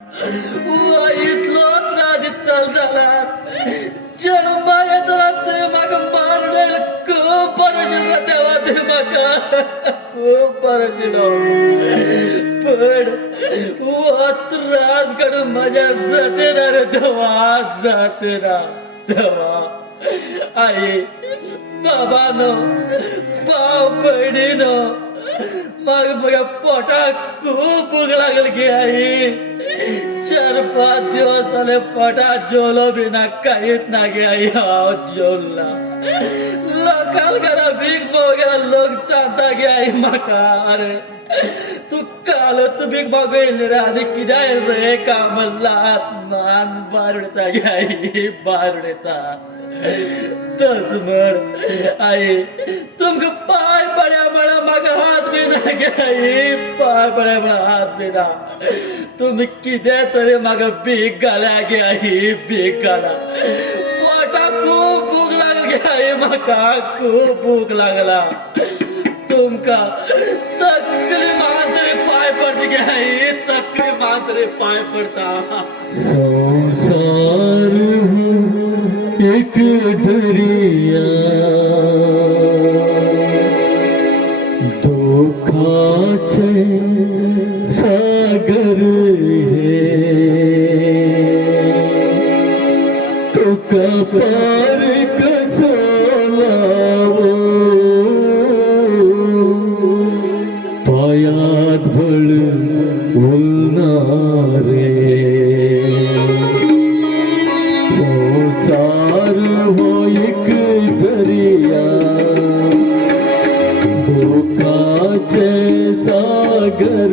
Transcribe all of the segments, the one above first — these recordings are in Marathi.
इतलो त्रादित्तल जाल्यार जन्मा येतना तुवें म्हाका मारडेल खूब बरो आशिल्लो देवा तुवें म्हाका खूब बरो आशिल्लो पण हो त्रास काडून म्हाज्या जातेना रे देवा जातेना देवा आई बाबानो भाव भयणीनो म्हाका म्हज्या पोटाक खूब भूक लागली गे आई 4-5 दिवस झाले पोटात जेवलो बी ना काहीच ना गे आई हांव जेवला लोकाल घरा भीक मागेला लोक सांगता गे आई म्हाका अरे तू काल तू भीक मागू येयली रे आनी कित्याक येयली रे काम लात मान भायर उडयता गे आई भायर उडयता तोच म्हण आई तुमकां पांय पड्या म्हणून म्हाका हात बी ना गे आई पांय पड्या म्हणून हात बी ना तुम्ही कितें तरी म्हाका भीक घाल्या गे आई भीक घाला पोटाक खूब भूक लागली गे आई म्हाका खूब भूक लागला तुमकां तकली मातरी पांय पडटा गे आई तकली मातरी पांय पडटा संसार एक दरिया दुखाचे सागर तुका पार कसो लावो पायात बळ उरनारे संसार हो एक दरिया दुखाचे सागर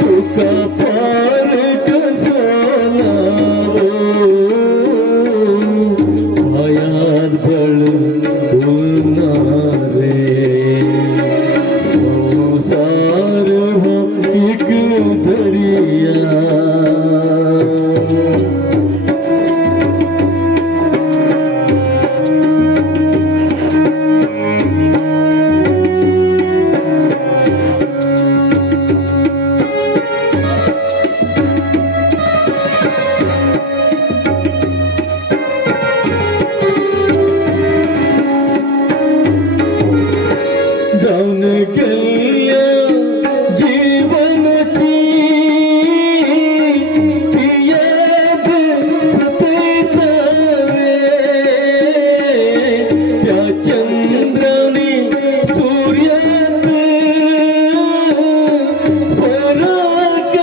तुका पार कसो लावो पायात बळ उरनारे संसार हो एक दरिया जाऊन गेल्या जीवनाची ती याद सतैतावे त्या चंद्राने सूर्यात फरक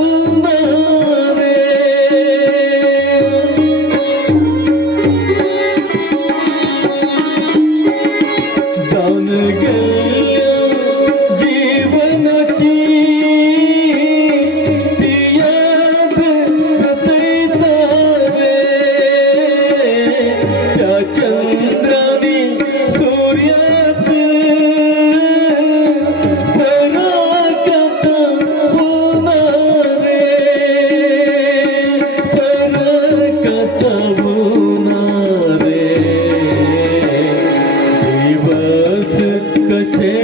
उरणारे जाऊन गेल्या जीवनाची ती याद सतैतावे त्या चंद्राने सूर्यात फरक होणारे फरक होणारे दिवस कसे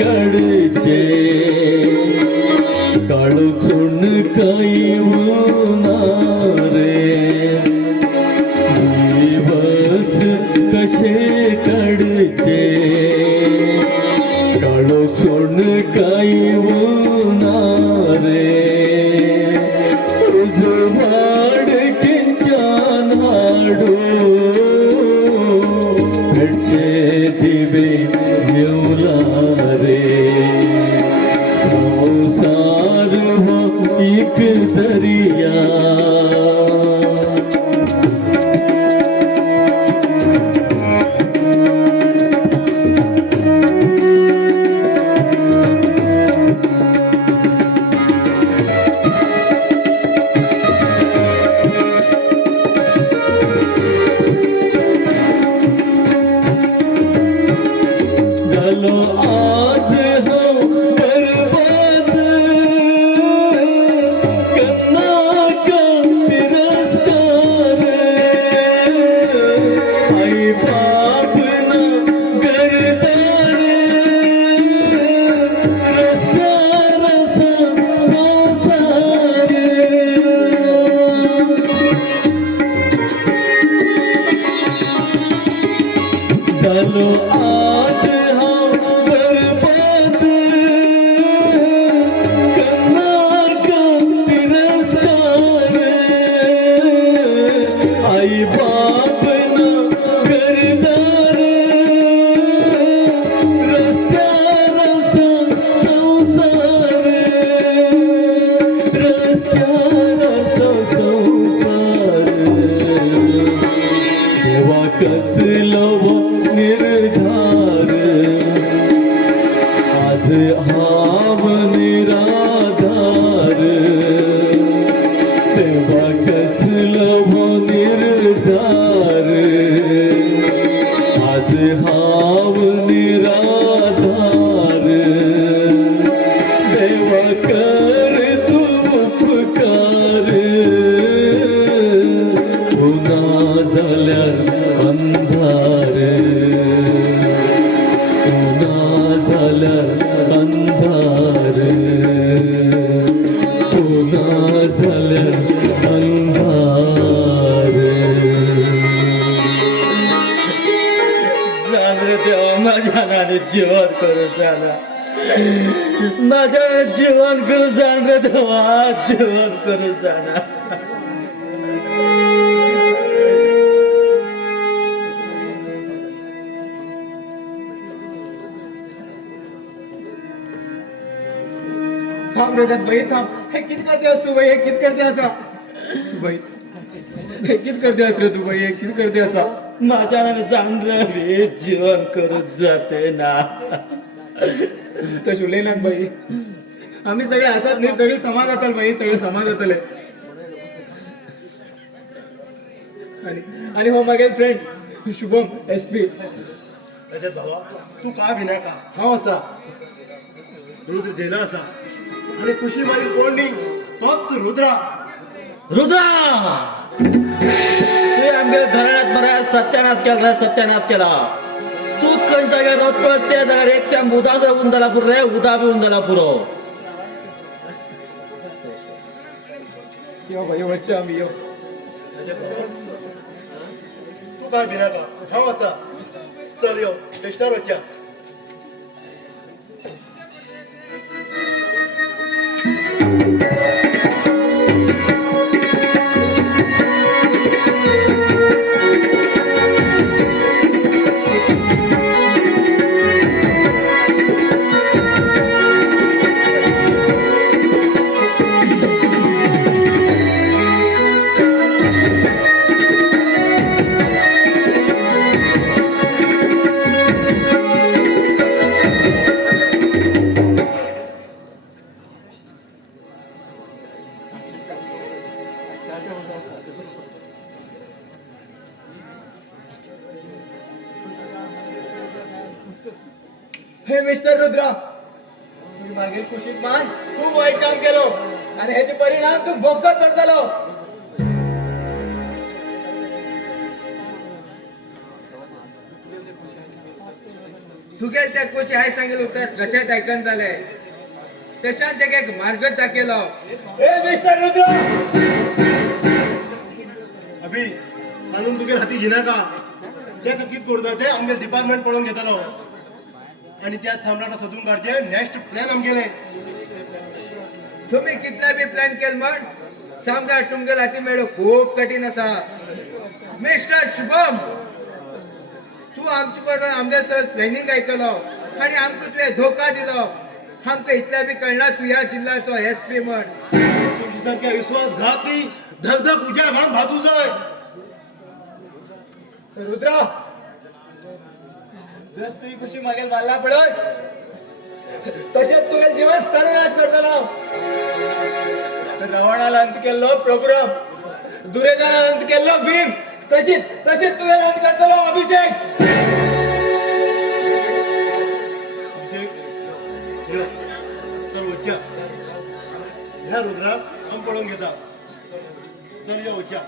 कडचे काळचून काही होणारे दिवस कसे कडचे काळचून काही होणारे उजवाड किंचान हाडू भेटचे दिवे येवलारे संसार हो एक दरिया झालो आज हो बर्बाद कन्ना झालो आज हा बरबाद करणार का तिरस्कार आई बाप ना घरदार रस्त्यावर संसार रस्त्यावर संसार तेव्हा कसलो निर्धार आज हाव निराधार तेव्हा कसलो निर्धार आज हाव निराधार देवा कर तू उपकार पुन्हा झाल्यार अंधार पुन्हा झाल्यार अंधार पुन्हा झाल्यार अंधार जाण रे देवा माझ्या नाने जीवन करू जाणा माझ्या जीवन करू जाण रे देवा जीवन करू जाणा थांब रे बाई थांब हे किती करते असतो बाई हे किती करते असा बाई हे किती करते असतो रे तू बाई हे किती करते असा माझ्या नाने चांगलं रे जीवन करत जाते ना तशी उलय ना बाई आम्ही सगळे असत नाही सगळे समाज असेल बाई सगळे समाज असेल आणि हो मागे फ्रेंड शुभम SP त्याच्यात भावा तू का भिना का हा असा रुद्र जेला असा आणि खुशी मारी कोण नाही तोच रुद्रा रुद्रा ते आमच्या घराण्यात बऱ्याच सत्यानाश केला सत्यानाश केला तू खंय जाग्यार वचपत त्या जाग्यार एक त्या उदाचा येऊन जाल्या पुरो रे उदा बी येऊन जाल्या पुरो यो भाई वच्चे आम्ही यो त्याच्यात भावा तू काय भिना का हा असा चल यो टेस्टर वच्चा हे मिस्टर रुद्रा तुम्ही मागील खुशीत मान खूप वाईट काम केलो आणि ह्याचे परिणाम तू भोगत पडतलो तुगे त्या कोच हाय सांगेल उत्तर जशात ऐकन झालंय तशात एक मार्ग दाखयलो हे मिस्टर रुद्रा अभि सांगून तुगे हाती जिना का ते कित करता ते आमगे डिपार्टमेंट पळून घेतलो आणि त्यात सम्राटा सोदून काढचे नेक्स्ट प्लॅन आमगेले तुम्ही कितला बी प्लॅन केल म्हण सम्राट तुमगेल हाती मेळो खूप कठीण असा मिस्टर शुभम तू आमचे बरोबर आमच्या सर प्लॅनिंग ऐकलो आणि आमका तुवें धोका दिलो आमका इतल्या बी कळना तू ह्या जिल्ह्याचो SP म्हण तुमची सारख्या विश्वासघाती धगधग उज्या घाण भाजू जाय रुद्रा जस तुझी खुशी मागेल मारला पडत तसेच तुझे जीवन सर्वनाश करतलो रावणाला अंत केलो प्रोग्राम दुर्योधनाला अंत केलो भीम तशीच तुझे अंत करतलो अभिषेक तर वच्चा ह्या रुद्रा आम पळून घेता चल या वच्चा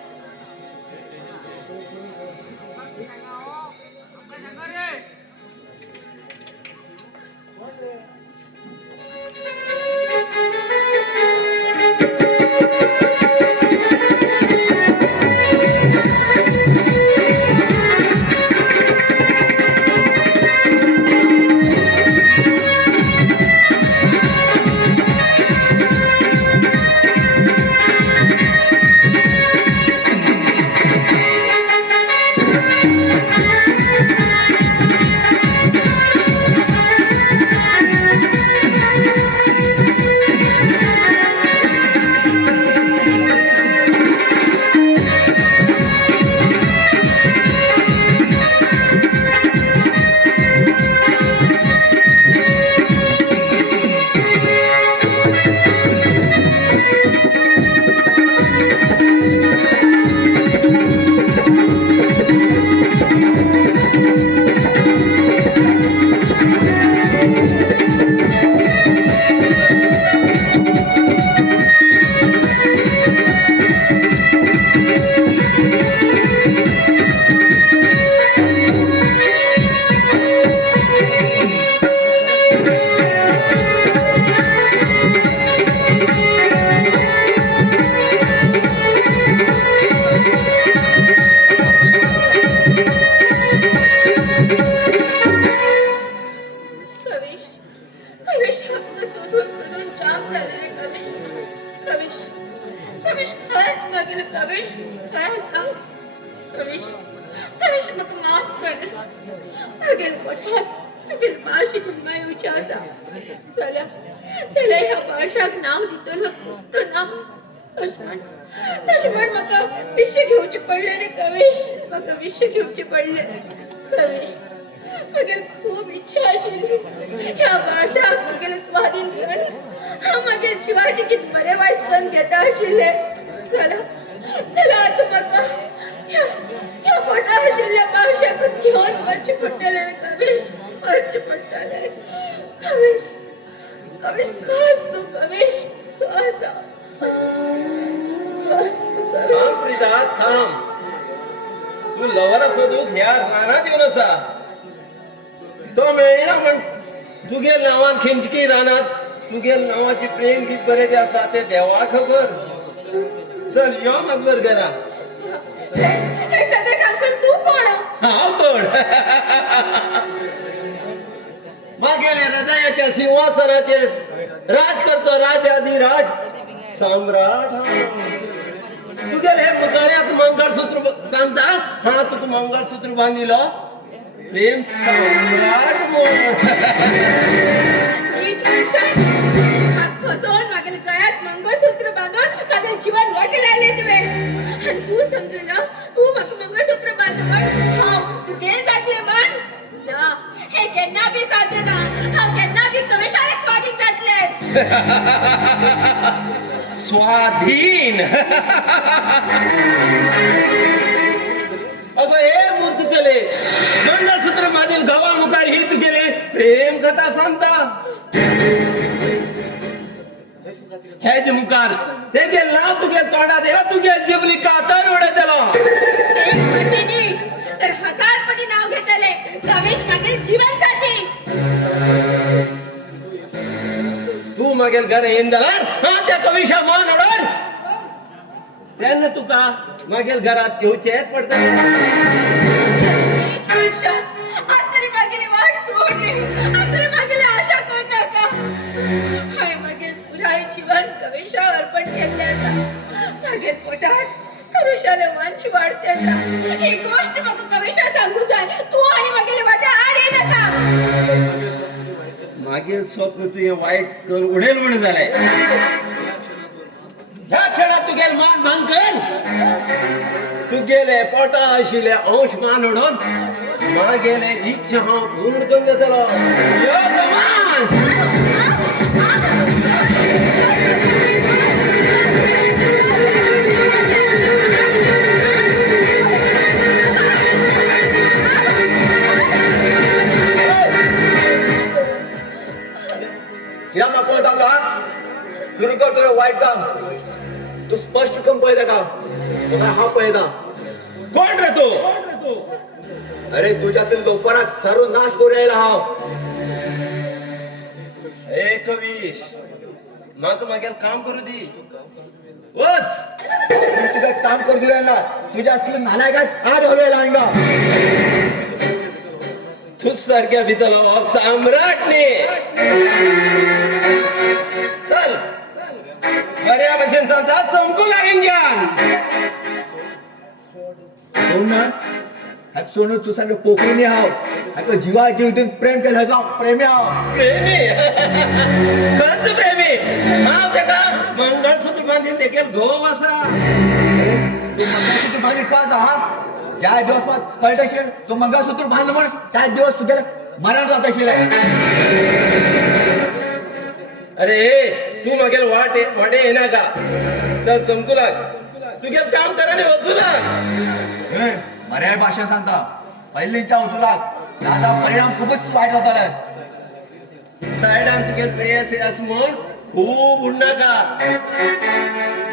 कविश कविश कविश खस मागील कविश खस हा कविश कविश म्हाका माफ कर मागील पोटात तुगेल भाषा जन्मा येवची आसा चला चला ह्या भाषाक नाव दितलो तो नाम तशें म्हण म्हाका विशे घेवचे पडले रे कविश म्हाका विशे घेवचे पडले कविश मागीर खूब इच्छा आशिल्ली ह्या भाषाक मागीर स्वाधीन कर हांव मागीर जिवाचे कितें बरें वायट करून घेता आशिल्ले चला चला आतां म्हाका ह्या पोटार आशिल्ल्या भाषाक घेवन वरचें पडटलें रे कविश वरचें पडटलें कविश कविश खस तूं कविश खस थांब प्रिदा थांब तू लवरा सोदूक ह्या रानात येवन आसा तो मेळना म्हण तुगेल नांवान खिंचकी रानात तुगेल नांवाची प्रेम गीत बरें आसा ते देवा खबर चल यो मगबर घरा हे सगळं सांगतो तू कोण हांव कोण मागेले हृदयाच्या सिंहासनाचेर राज करचो राजाधिराज सम्राट तुगेले हे मुखाळ्यात मंगळसूत्र सांगता हा तुका मंगळसूत्र बांदिलो प्रेम सम्राट म्हूण नीच मनशान हात फसोवन मागील गळ्यात मंगळसूत्र बांदून मागील जीवन वाटे लायले तुवें आनी तू समजलो तू म्हाका मंगळसूत्र बांदून हांव तुगेल जातलें म्हण ना हे केन्ना बी साधना हांव केन्ना बी कविशाले स्वाधीन जातलें स्वाधीन अगो हे मूर्ख चले मंगळसूत्र मादील गवा मुखार ही तुगेले प्रेम कथा सांगता हेज मुखार तेगे नाव तुगे तोंडात येला तुगे जिबली कातर उडयतलो एक फावटी न्ही तर 1000 फावटी नाव घेतले कविश मागील जीवन साथी तू मागेल घर येऊन जाणार हा त्या कविशा मान ओढर तेन्ना तुका मागेल घरात घेवचेच पडटा आतरी मागेली वाट सोड रे आतरी मागेली आशा करू नाका हाय मागेल पुराय जीवन कविशा अर्पण केल्ले आसा मागेल पोटात कविशाले वंश वाढते आसा ही गोष्ट म्हाका कविशा सांगू जाय तू आनी मागेले वाटे आड ये नाका मागील स्वप्न तुझे वाईट कर उडेल म्हणून झालंय ह्या क्षणात तुगेल मान भांकर तुगेले पोटा आशिल्ले अंश मान उडोन मागेले इच्छा हांव पूर्ण करून घेतलो यो कमान या नको चांगला तुरी करतोय वाईट काम तू स्पष्ट कम पळयता का तुका हांव पळयना कोण रे तू अरे तुझ्यातील लोफरात सर्व नाश करू येयला हांव ए कवीश म्हाका मागेल काम करू दी वच तुका काम करू दिलेला तुझ्या असलेल्या नालायकात आज हलवेला हांगा तू सारख्या भितलो सम्राटने चल बऱ्या भशेन सांगता चमकू लागीन ज्ञान हो ना हाक सोनू तू सांग पोकळीने हाव हाक जीवा जीव प्रेम केलं का प्रेमी हाव प्रेमी खंच प्रेमी हांव तेका मंगळसूत्र बांदीन तेगेल घोव आसा तू मंगळसूत्र बांधीत का हा ज्या दिवस कळटशील तू मंगळसूत्र बांधलं म्हण त्या दिवस तुझ्या मरण जात असेल अरे तू मागेल वाटे येना का चल चमकू लाग तुगेल काम कराने वचू लाग मराठी भाषा सांगता पहिलीच्या उचलाक दादा परिणाम खूपच वाईट जाताले सायडान तुगेल प्रेयस आस म्हण खूब उडनाका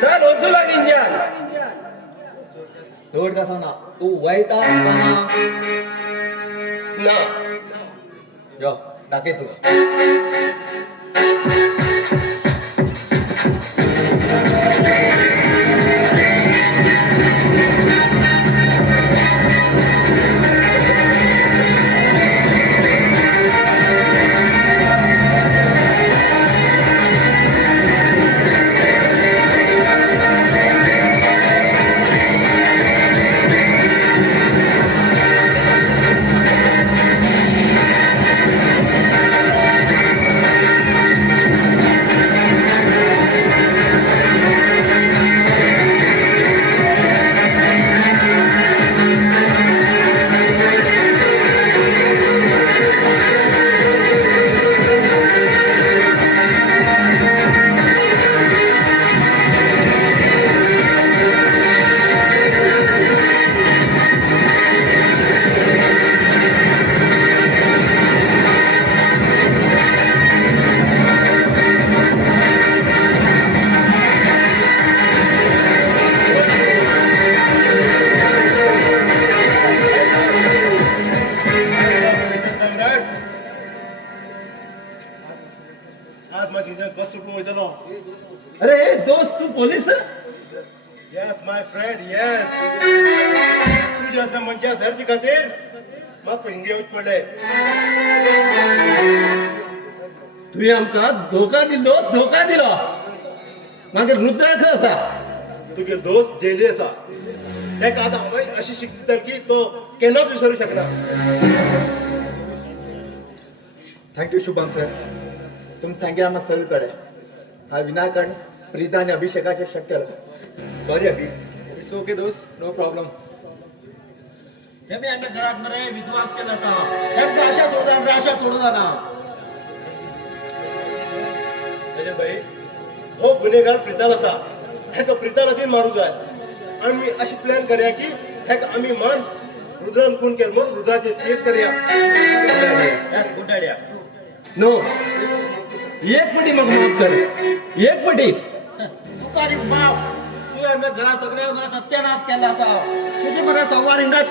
चल वचू लाग इंजान चड कसा ना तू वयता ना यो दाखय तुका अरे दोस्त तू पोलीस येस माय फ्रेंड येस तुझ्या असल्या मनशा धरची खातीर म्हाका हिंगे येवच पडले तुवें आमकां धोका दिलो मागीर रुद्र खंय आसा तुगे दोस्त जेली आसा तेका आतां हांवें अशी शिक्षा दिता की तो केन्नाच विसरूं शकना थँक्यू शुभम सर तुम्ही सांगितलं आम्हाला सगळीकडे हा विनाकारण प्रीता आणि अभिषेकाचे शक केलं सॉरी अभि इट्स ओके दोस्त नो प्रॉब्लेम हे मी आमच्या घरात मरे विश्वास केला असा हेमकां आशा सोडून ना अजय भाई हो गुन्हेगार प्रिताल आसा हेका प्रिताल खातीर मारूंक जाय आनी मी अशी प्लॅन करया की हेका आमी मान रुद्रान खून केलो म्हूण रुद्राचेर केस करया यस गुड आयडिया नो एक पटी म्हाका माफ कर एक पटी तुका रे बाप तुवें आमच्या घरा सगळ्या मरे सत्यानाश केला असा तुजे मरे संवार हिंगात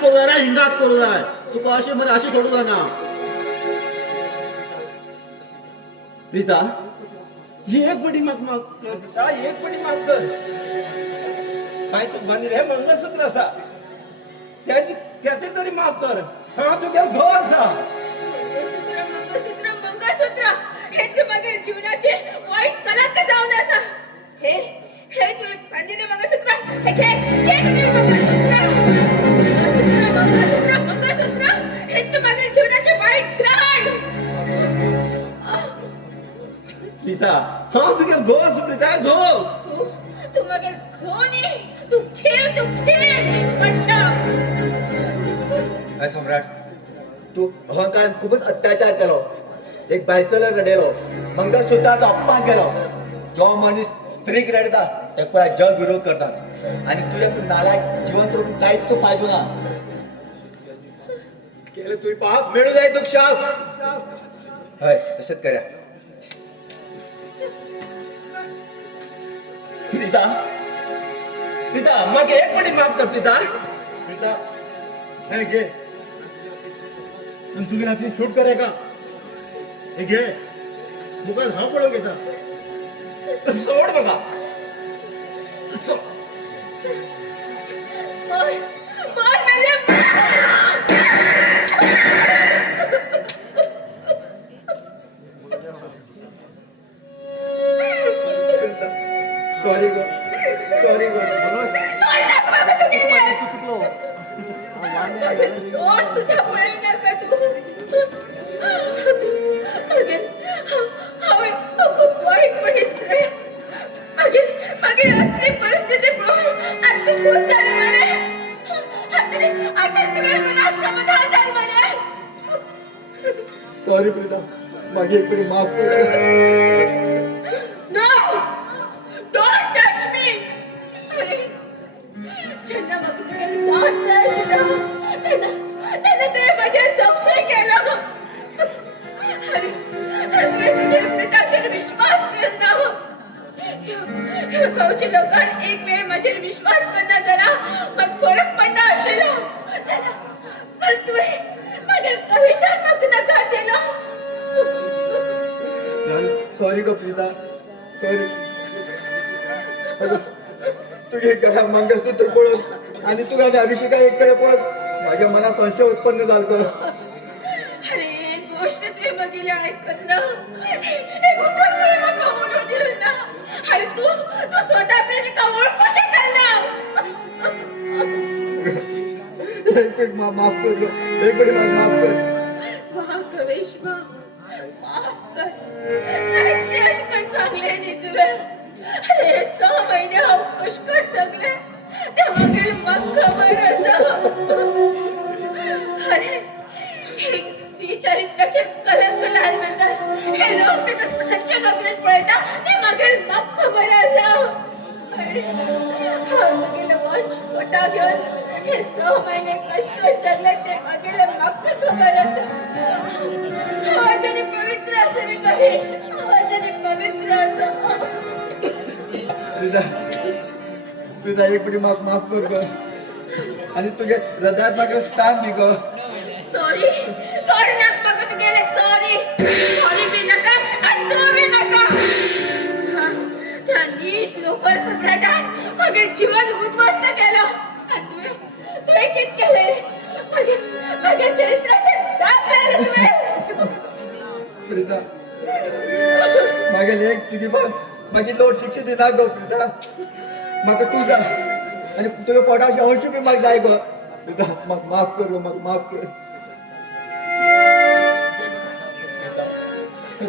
करूं जाय तुका अशी सोडूं जायना प्रीता ही एक पटी म्हाका माफ कर प्रीता एक पटी माफ कर काय तू बांदील हे मंगळसूत्र आसा त्याची तरी माफ कर हा तुगे घो आसा मंगळसूत्र हे तुमगे जीवनाचे वाईट कलंक जाऊन आसा हे तू पंदिले मंगळसूत्र हे घे तुगे मंगळसूत्र हे तुमगे जीवनाचे वाईट ग्रहण प्रीता हा तुगे घो आसा प्रीता घो तू मगे घोनी तू खेळ नीच मच्छा काय सम्राट तू अहंकार खूपच अत्याचार केलो एक बायचलो रडयलो मंगळसूत्राचो अपमान केलो जो मनीस स्त्रीक रडता तेका पळय जग विरोध करतात आणि तुझ्या नालायक जिवंत रूप कांयच तो फायदो ना केलं तुझी पाप मिळू जाय तुक शाप हय तशेंच करया प्रीता म्हाका एक पटी माफ कर प्रीता प्रिता हे घे आनी तुगे रात्री शूट कर हेका हे घे मुखार हांव पळोवन घेता सोड म्हाका मार मेले सॉरी गो सॉरी गो सॉरी नका मागं तू गेले तोंड सुद्धा पळवू नका तू मागील खूप वाईटपणी स्त्री मागील असली परिस्थिती पळोवन आणि तू खुश झाली म्हणे आता तुझ्या मनात समाधान झालं म्हणे सॉरी प्रीता मागे एक पटी माफ कर No! Don't touch me! अरे ज्यांना मग तुला साथ नाही शिला त्यांना ते माझ्या संशय केला अरे तुझे प्रिताचेर विश्वास करना गावचे लोकांना एक वेळ माझ्यावर विश्वास करना जरा मग फरक पडना आशिलो चल तू माझ्या कविशान मग नकार देना सॉरी गो प्रीता सॉरी तुझे गळा मंगळसूत्र पळत आणि तुला त्या अभिषेका एककडे पळत माझ्या मनात संशय उत्पन्न झालो अरे एक गोष्ट तुझे मगेले ऐकत ना एक उत्तर तुझे मग ओळखू देऊ ना अरे तू स्वतः आपल्याला का ओळखू शकाल ना एक माफ कर गो एक बडी माफ कर वाह कवेश माफ कर काहीच नाही अशकन चांगले नाही तुला अरे 6 महिने हा कशकन चांगले त्या मगे मग खबर अरे हे स्त्री चरित्राचे कलंक लाल म्हणतात हे लोक त्याचा खंच्या नजरेत पळता ते मागेल मग खबर अरे हा गेलं वंश मोठा घेऊन हे 6 महिने कशकन चांगले ते मागेल मग खबर आवाजाने पवित्र असं रे गणेश आवाजाने पवित्र असं प्रीता एक बडी माफ कर ग आणि तुझ्या हृदयात माझं स्थान दे ग सॉरी नाक बघत गेले सॉरी बी नका आणि तू बी नका त्या नीच ब्रिटिश लोफर सम्राटान मागे जीवन उद्ध्वस्त केलं आणि तुवे कित केले मागे चरित्राचे दाग केले तुवे प्रीता मागे लेख चुकी मागे लोड शिक्षित दिना गो प्रीता म्हाका तू जा आणि तुझ्या पोटाशी अंश बी म्हाका जाय गो प्रीता म्हाका माफ कर गो म्हाका माफ कर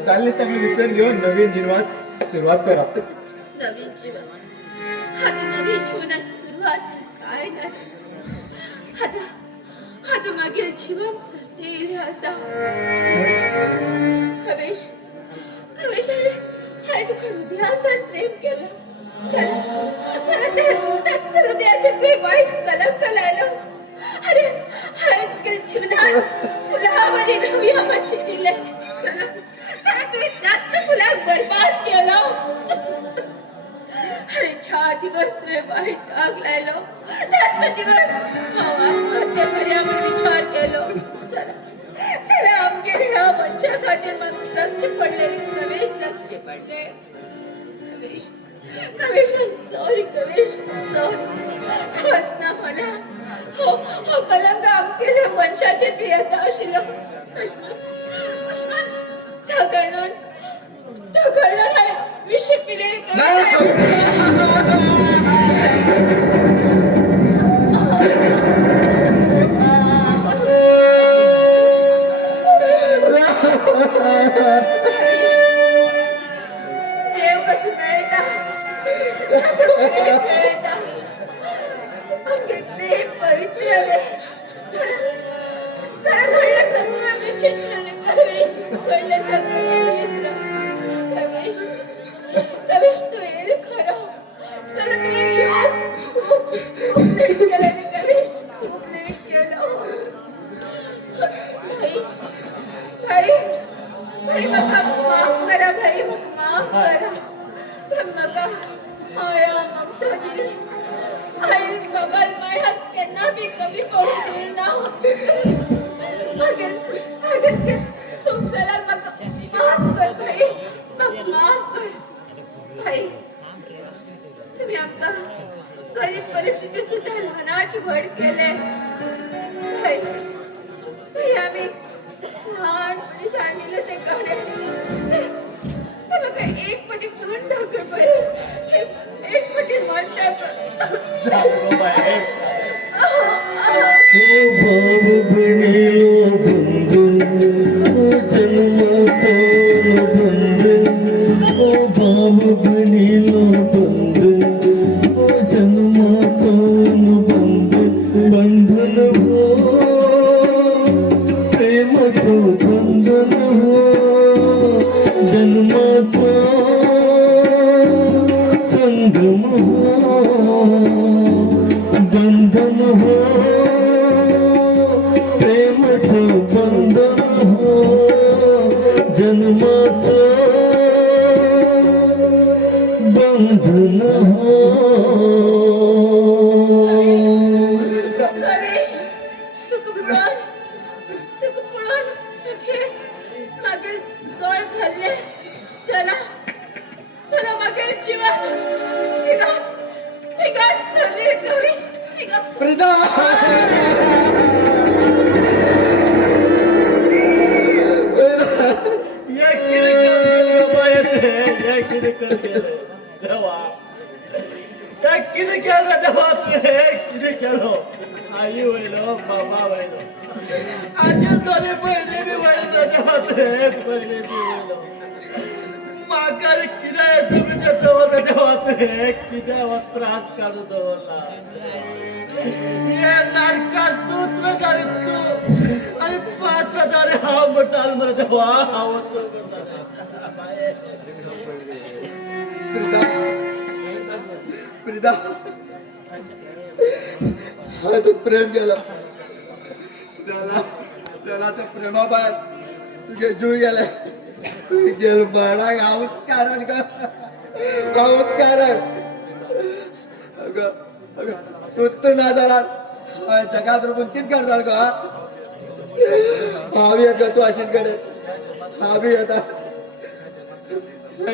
चालले सगळे विसर घेऊन नवीन जीवनात सुरुवात करा नवीन जीवन आता नवीन जीवनाची सुरुवात काय नाही आता मागील जीवन सरतेल असा कवेशाने हाय तुका हृदयाचा प्रेम केला चला त्या हृदयाचे ते वाईट कलंक लायलो अरे हाय तुझ्या जीवनात फुलावरी नवी आमची दिले चला तुम्ही त्यात फुलाक बरबाद केलं अरे 6 दिवस तुझे वाईट डाग लायलो त्यात दिवस आत्महत्या करूया म्हणून विचार केलो चला आमगेले ह्या बच्च्या खातीर मात्र जगचे पडले रे कवेश जगचे पडले कवेश सॉरी कवेश सॉरी हसना मला हो कलंक आमगेले वंशाचे प्रियता आशिल्लो अश्मान त्या कारणान हाय विष पिले देव कसं मिळता आमचे प्रेम पवित्र आहे जरा घडलं सगळं विचित्र रे कवेश घडलं सगळं विचित्र कवेश तू येईल खरं तर मी खूप लेट केलं रे कवेश खूप लेट केलं भाई मका माफ करा भाई मका माफ करा मका आया ममता दिली आई बगल माया केना भी कमी पडू दिल ना अगर के तुम चला मका माफ कर भाई मका माफ कर भाई तुम्ही आमका गरीब परिस्थिती सुद्धा लहानाची वड केले भाई आम्ही लहानपणी सांगितलं ते गाणे मग एक पटी तोंड टाकत बाई एक पटी मन टाकत भाव बनिलो बंधू जन्माचा बंधू भाव बनिलो बंधू जन्माचा बंधू बंधन हो प्रेमाचं बंधन हो जन्माचा संगम हो बंधन हो प्रेमाचं बंधन हो जन्माचं बंधन हो गणेश तुक पुळण मागील गळ घालले चला मागील जीवन निघात चले गणेश निघात प्रीता किती केलं देवा काय किती केलं देवा तू हे किती केलं आई वयलो बाबा वयलो आजी दोन्ही पहिले बी वयलो देवा तू हे पहिले बी वयलो म्हाका कितें तुमच्या देवा देवा तू हे कितें त्रास काढू दवरला हे नाटकात सूत्रधारी तू आणि पात्रधारी हांव म्हणटालो मरे देवा हांव प्रीता हांवें तुका प्रेम केलो त्याला त्या प्रेमा भायर तुगे जीव गेले तुगेल बाळाक हांवूच कारण हांवूच कारण तूच ना जाल्यार जगात रोखून कितें करतालो गो हांव येता तूं आशिल्ले कडेन हांव बी येता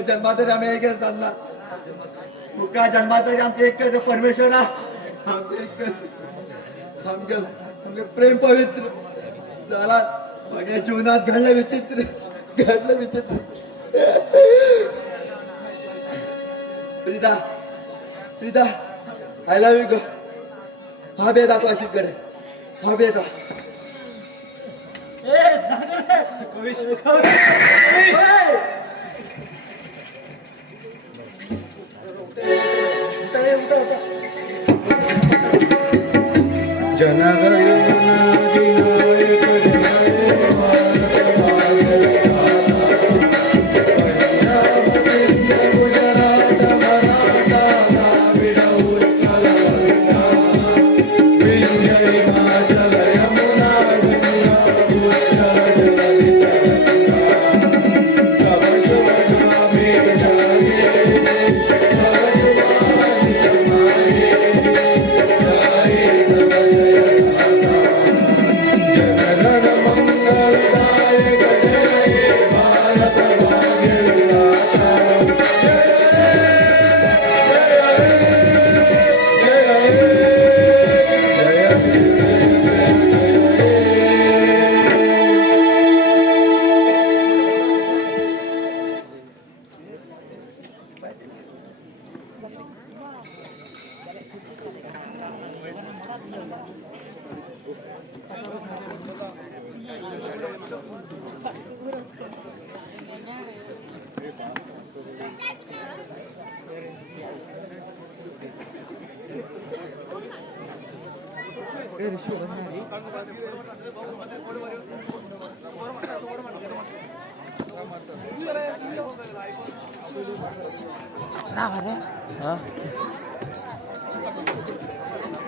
जन्मातरी आमी एक जाल्ला तुका जन्मात तरी आमचे एक परमेश्वरा आमचे प्रेम पवित्र झाला माझ्या जीवनात घडलं विचित्र Preeta I love you go हा बेदा तो अशी कडे हा बेदा